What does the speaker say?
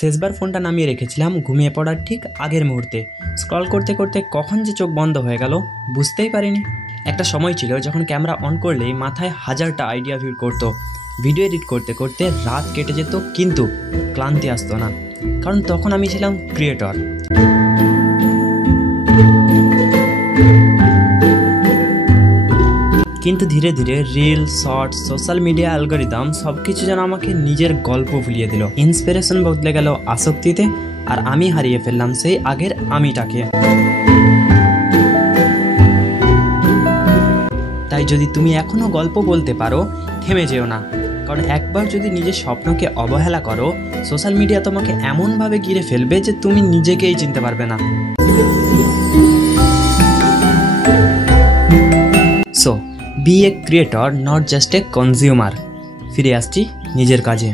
শেষবার ফোনটা নামিয়ে রেখেছিলাম ঘুমিয়ে পড়ার ঠিক আগের মুহূর্তে। স্ক্রল করতে করতে কখন যে চোখ বন্ধ হয়ে গেল বুঝতেই পারিনি। একটা সময় ছিল যখন ক্যামেরা অন করলেই মাথায় হাজারটা আইডিয়া ভিড় করতো। ভিডিও এডিট করতে করতে রাত কেটে যেত, কিন্তু ক্লান্তি আসতো না, কারণ তখন আমি ছিলাম ক্রিয়েটর। কিন্তু ধীরে ধীরে reel, shorts, social media algorithm সবকিছু যেন আমাকে নিজের গল্প ভুলিয়ে দিল। ইন্সপিরেশন বদলে গেল আসক্তিতে, আর আমি হারিয়ে ফেললাম সেই আগের আমিটাকে। তাই যদি তুমি এখনো গল্প বলতে পারো, থেমে যেও না, কারণ একবার যদি নিজের স্বপ্নকে অবহেলা করো, সোশ্যাল মিডিয়া তোমাকে এমনভাবে ঘিরে ফেলবে যে তুমি নিজেকেই চিনতে পারবে না। So be a creator, not just a consumer. ফিরে আসছি নিজের কাজে।